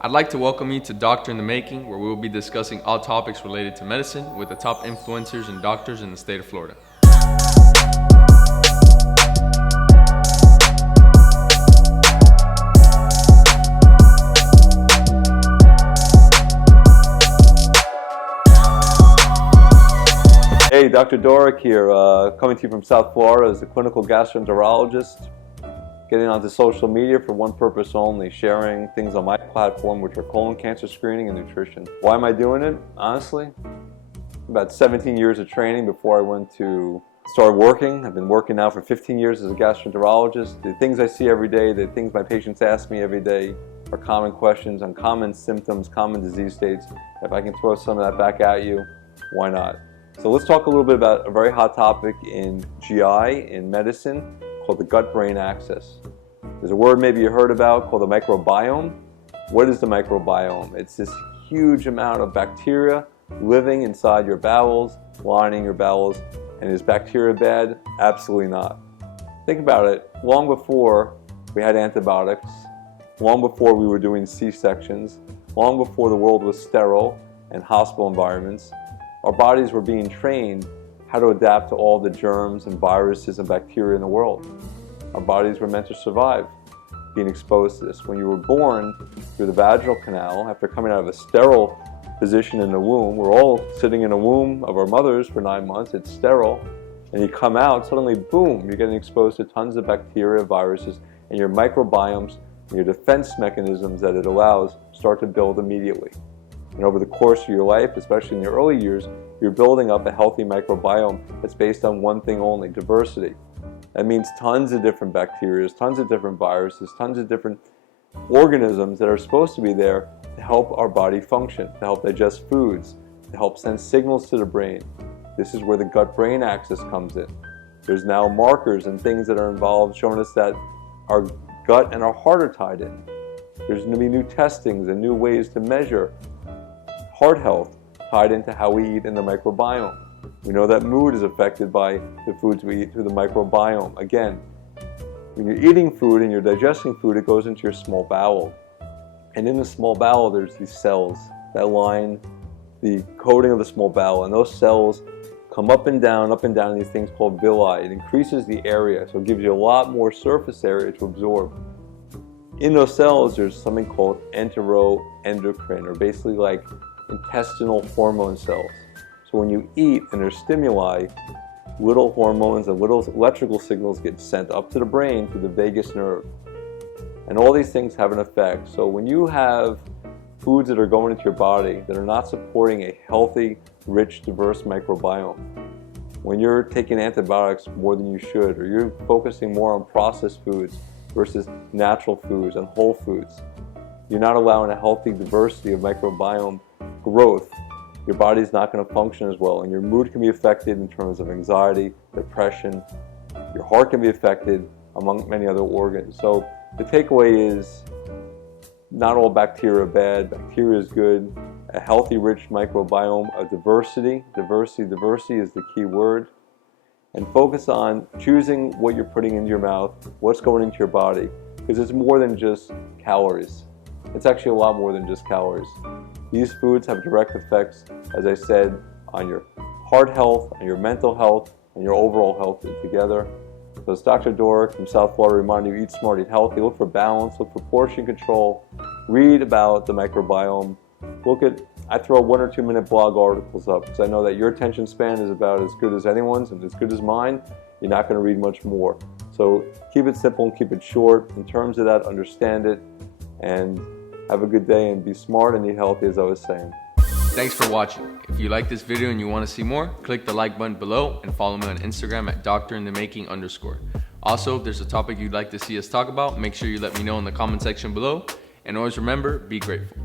I'd like to welcome you to Doctor in the Making, where we will be discussing all topics related to medicine with the top influencers and doctors in the state of Florida. Hey, Dr. Dooreck here, coming to you from South Florida as a clinical gastroenterologist, getting onto social media for one purpose only, sharing things on my platform, which are colon cancer screening and nutrition. Why am I doing it? Honestly, about 17 years of training before I went to start working. I've been working now for 15 years as a gastroenterologist. The things I see every day, the things my patients ask me every day are common questions on common symptoms, common disease states. If I can throw some of that back at you, why not? So let's talk a little bit about a very hot topic in GI, in medicine, called the gut-brain axis. There's a word maybe you heard about called the microbiome. What is the microbiome? It's this huge amount of bacteria living inside your bowels, lining your bowels. And is bacteria bad? Absolutely not. Think about it. Long before we had antibiotics, long before we were doing C-sections, long before the world was sterile and hospital environments, our bodies were being trained how to adapt to all the germs and viruses and bacteria in the world. Our bodies were meant to survive being exposed to this. When you were born through the vaginal canal, after coming out of a sterile position in the womb, we're all sitting in a womb of our mothers for 9 months, it's sterile, and you come out, suddenly boom, you're getting exposed to tons of bacteria, viruses, and your microbiomes and your defense mechanisms that it allows start to build immediately. And over the course of your life, especially in the early years, you're building up a healthy microbiome that's based on one thing only, diversity. That means tons of different bacteria, tons of different viruses, tons of different organisms that are supposed to be there to help our body function, to help digest foods, to help send signals to the brain. This is where the gut-brain axis comes in. There's now markers and things that are involved showing us that our gut and our heart are tied in. There's going to be new testings and new ways to measure heart health tied into how we eat in the microbiome. We know that mood is affected by the foods we eat through the microbiome. Again, when you're eating food and you're digesting food, it goes into your small bowel. And in the small bowel, there's these cells that line the coating of the small bowel. And those cells come up and down in these things called villi. It increases the area, so it gives you a lot more surface area to absorb. In those cells, there's something called enteroendocrine, or basically like intestinal hormone cells. So when you eat and there's stimuli, little hormones and little electrical signals get sent up to the brain through the vagus nerve. And all these things have an effect. So when you have foods that are going into your body that are not supporting a healthy, rich, diverse microbiome, when you're taking antibiotics more than you should, or you're focusing more on processed foods versus natural foods and whole foods, you're not allowing a healthy diversity of microbiome growth. Your body's not going to function as well, and your mood can be affected in terms of anxiety, depression. Your heart can be affected, among many other organs. So the takeaway is, not all bacteria are bad. Bacteria is good. A healthy, rich microbiome, a diversity is the key word. And focus on choosing what you're putting into your mouth, what's going into your body, because it's more than just calories. It's actually a lot more than just calories. These foods have direct effects, as I said, on your heart health, on your mental health, and your overall health together. So it's Dr. Dooreck from South Florida reminding you, eat smart, eat healthy, look for balance, look for portion control, read about the microbiome, I throw 1 or 2 minute blog articles up because I know that your attention span is about as good as anyone's and as good as mine. You're not going to read much more. So keep it simple and keep it short. In terms of that, understand it, and have a good day and be smart and eat healthy, as I was saying. Thanks for watching. If you like this video and you want to see more, click the like button below and follow me on Instagram at @doctorinthemaking_. Also, if there's a topic you'd like to see us talk about, make sure you let me know in the comment section below. And always remember, be grateful.